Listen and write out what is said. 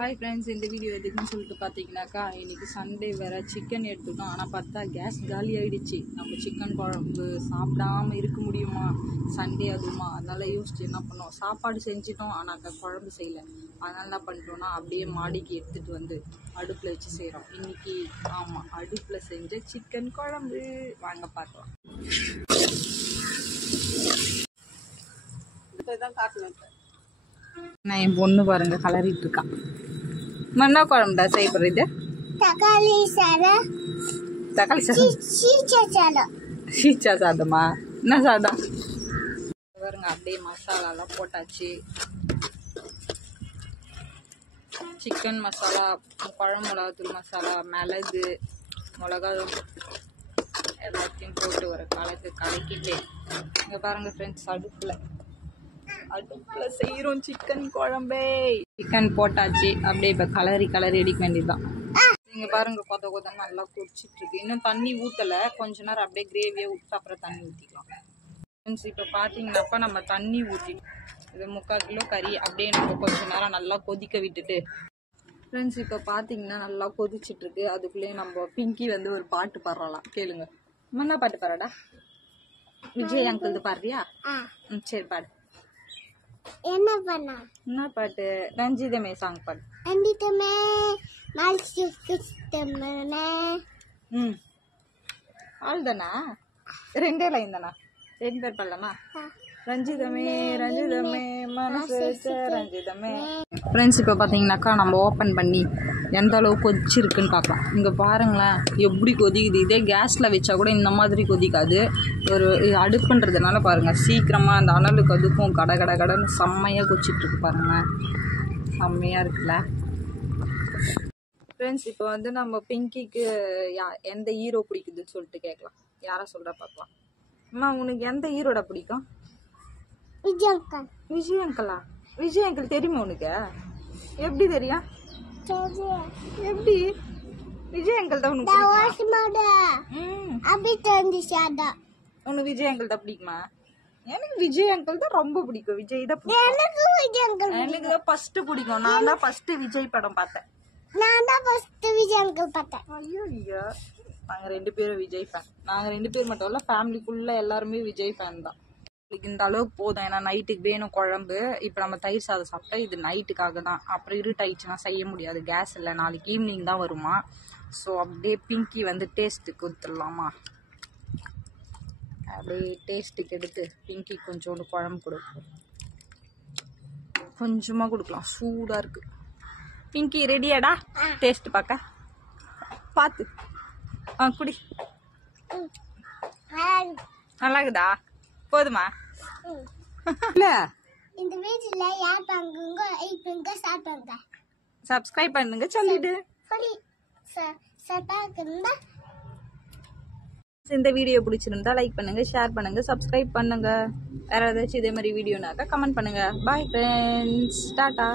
Hi friends, இந்த video எதுக்குன்னு சொல்லிட்டு பார்த்தீங்கன்னாக்கா, இன்றைக்கி சண்டே வேறு சிக்கன் எடுத்துட்டோம். ஆனால் பார்த்தா கேஸ் காலி ஆகிடுச்சு. நம்ம சிக்கன் குழம்பு சாப்பிடாமல் இருக்க முடியுமா சண்டே அதுவுமா? அதனால் யோசிச்சு என்ன பண்ணோம், சாப்பாடு செஞ்சிட்டோம் ஆனால் அந்த குழம்பு செய்யலை. அதனால் என்ன பண்ணிட்டோம்னா அப்படியே மாடிக்கு எடுத்துகிட்டு வந்து அடுப்பில் வச்சு செய்கிறோம் இன்றைக்கி. ஆமாம், அடுப்பில் செஞ்ச சிக்கன் குழம்பு வாங்க பார்க்கலாம். தான் காட்டணும். நான் என் பொண்ணு பாருங்க கலரிட்டு இருக்கான். என்ன குழம்புடா செய்ய போறது? தக்காளி சாதம். தக்காளி சாதம்? சீச்சா சாதமா? என்ன சாதம் பாருங்க. அப்படியே மசாலாலாம் போட்டாச்சு. சிக்கன் மசாலா, குழம்பு மிளகாத்தூள் மசாலா, மிளகு, மிளகா எல்லாத்தையும் போட்டு ஒரு கலக்கிட்டு இங்க பாருங்க ஃப்ரெண்ட்ஸ், அடுப்புல செய்யறோம் சிக்கன் குழம்பே. சிக்கன் போட்டாச்சு. அப்படியே இப்ப கலரி எடுக்க வேண்டியதுதான். நீங்க பாருங்க, கொத நல்லா கொதிச்சிட்டு இருக்கு. இன்னும் தண்ணி ஊத்தல. கொஞ்ச நேரம் அப்படியே கிரேவியா விட்டு அப்புறம் தண்ணி ஊத்திக்கலாம். இப்ப பாத்தீங்கன்னாப்பா நம்ம தண்ணி ஊத்தி இது 3/4 கிலோ கறி அப்படியே நம்ம கொஞ்ச நேரம் நல்லா கொதிக்க விட்டுட்டு ஃப்ரெண்ட்ஸ், இப்ப பாத்தீங்கன்னா நல்லா கொதிச்சிட்டு இருக்கு. அதுக்குள்ளேயே நம்ம பிங்கி வந்து ஒரு பாட்டு பாடுறலாம், கேளுங்க. என்ன பாட்டு பாடுறடா? விஜய் அங்கிள் பாடுறியா? சரி பாடு. என்ன பண்ணா? என்ன பாட்டு? ரஞ்சிதமே சாங் பாடு. ரஞ்சிதமே மால்சிஸ்டமே. ஆல்தானா? 2 லைன் தானா? 2 பேர் பாடலாமா? ரஞ்சிதமே ரஞ்சிதமே மனசு ரஞ்சிதமே. ஃப்ரெண்ட்ஸ், இப்போ பார்த்தீங்கன்னாக்கா நம்ம ஓப்பன் பண்ணி எந்த அளவுக்கு கொதிச்சிருக்குன்னு பார்க்கலாம். இங்கே பாருங்களேன் எப்படி கொதிக்குது. இதே கேஸில் வச்சா கூட இந்த மாதிரி கொதிக்காது. ஒரு அடுப்புன்றதுனால பாருங்கள், சீக்கிரமாக அந்த அனலுக்கு அதுக்கும் கடன்னு செம்மையாக கொதிச்சிட்ருக்கு பாருங்களேன். செம்மையாக இருக்குல்ல ஃப்ரெண்ட்ஸ். இப்போ வந்து நம்ம பிங்கிக்கு எந்த ஹீரோ பிடிக்குதுன்னு சொல்லிட்டு கேட்கலாம். யாரை சொல்கிற பார்க்கலாம். அம்மா, உனக்கு எந்த ஹீரோட பிடிக்கும்? விஜய் அங்கிள். விஜய் அங்கிளா? விஜய் அங்கிள் தெரியுமா உனக்கு? எப்படி தெரியும்? எப்படி? விஜய் அங்கிள் தான் உனக்கு? உனக்கு விஜய் அங்கிள் தான் பிடிக்குமா? எனக்கு விஜய் அங்கிள் தான் ரொம்ப பிடிக்கும். விஜய் தான் எனக்கு தான் ஃபர்ஸ்ட் பிடிக்கும். நான் தான் ஃபர்ஸ்ட் விஜய் படம் பார்த்தேன். விஜய் அங்கிள் பார்த்தேன். ஐயோ, நாங்க 2 பேரும் விஜய் ஃபேன். நாங்க 2 பேர் மட்டும் இல்ல, ஃபேமிலிக்குள்ள எல்லாருமே விஜய் ஃபேன் தான். இந்த அளவுக்கு போதும். ஏன்னா நைட்டுக்கு வேணும் குழம்பு. இப்போ நம்ம தயிர் சாதம் சாப்பிட்டா இது நைட்டுக்காக தான். அப்புறம் இருட்டாயிடுச்சுன்னா செய்ய முடியாது, கேஸ் இல்லை. நாளைக்கு ஈவினிங் தான் வருமா. ஸோ அப்படியே பிங்கி வந்து டேஸ்ட்டுக்கு ஊற்றுடலாமா? அப்படியே டேஸ்ட்டுக்கு எடுத்து பிங்கி கொஞ்சோண்டு குழம்பு கொடுக்கும். கொஞ்சமாக கொடுக்கலாம், சூடாக இருக்கு. பிங்கி ரெடியாடா டேஸ்ட் பார்க்க? பார்த்து குடி. நல்லா இருக்குதா? போதுமா? இல்ல, இந்த வீடியோல யார் பங்குங்க ஐபங்க சாப்பிடுங்க. சப்ஸ்கிரைப் பண்ணுங்க சொல்லிடு. சரி சப்ஸ்கிரைப். இந்த வீடியோ பிடிச்சிருந்தா லைக் பண்ணுங்க, ஷேர் பண்ணுங்க, சப்ஸ்கிரைப் பண்ணுங்க. வேற ஏதாச்சும் இதே மாதிரி வீடியோனாக்கா கமெண்ட் பண்ணுங்க. Bye friends, Tata.